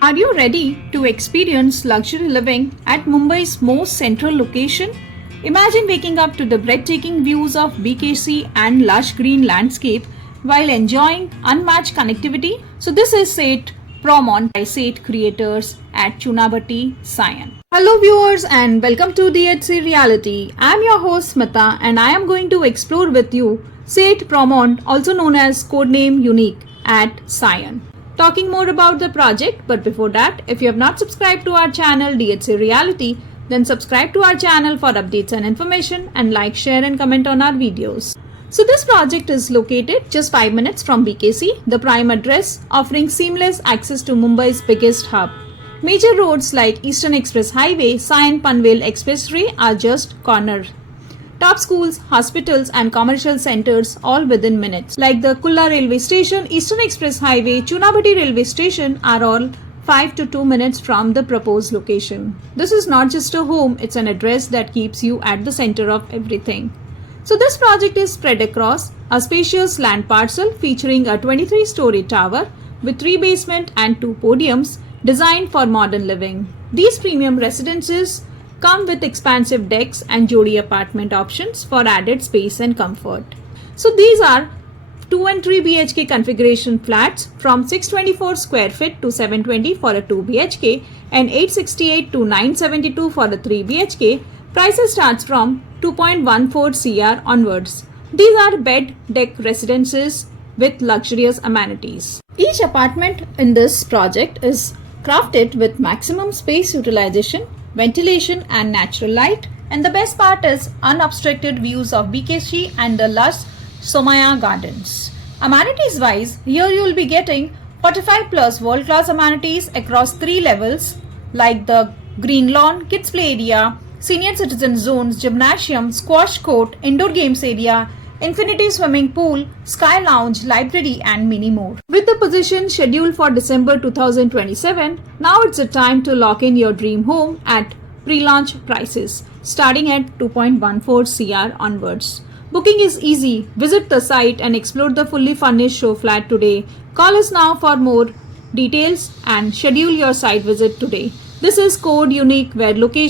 Are you ready to experience luxury living at Mumbai's most central location? Imagine waking up to the breathtaking views of BKC and lush green landscape while enjoying unmatched connectivity. So this is Seth Promont by Seth Creators at Chunabati, Sion. Hello viewers and welcome to DHC Reality. I am your host Smita and I am going to explore with you Seth Promont, also known as codename Unique, at Sion. Talking more about the project, but before that, if you have not subscribed to our channel DHC Reality, then subscribe to our channel for updates and information and like, share and comment on our videos. So this project is located just 5 minutes from BKC, the prime address, offering seamless access to Mumbai's biggest hub. Major roads like Eastern Express Highway, Sion Panvel Expressway are just corner. Top schools, hospitals and commercial centers all within minutes. Like the Kulla Railway Station, Eastern Express Highway, Chunabati Railway Station are all 5 to 2 minutes from the proposed location. This is not just a home, it's an address that keeps you at the center of everything. So this project is spread across a spacious land parcel featuring a 23-story tower with 3 basements and 2 podiums designed for modern living. These premium residences come with expansive decks and Jodi apartment options for added space and comfort. So these are 2 and 3 BHK configuration flats from 624 square feet to 720 for a 2 BHK and 868 to 972 for a 3 BHK. Prices starts from 2.14 CR onwards. These are bed deck residences with luxurious amenities. Each apartment in this project is crafted with maximum space utilization, ventilation and natural light, and the best part is unobstructed views of BKC and the lush Somaya Gardens. Amenities wise, here you will be getting 45 plus world class amenities across 3 levels like the green lawn, kids play area, senior citizen zones, gymnasium, squash court, indoor games area, infinity swimming pool, sky lounge, library and many more. With the position scheduled for December 2027, now it's the time to lock in your dream home at pre-launch prices starting at 2.14 CR onwards. Booking is easy. Visit the site and explore the fully furnished show flat today. Call us now for more details and schedule your site visit today. This is Code Unique, where location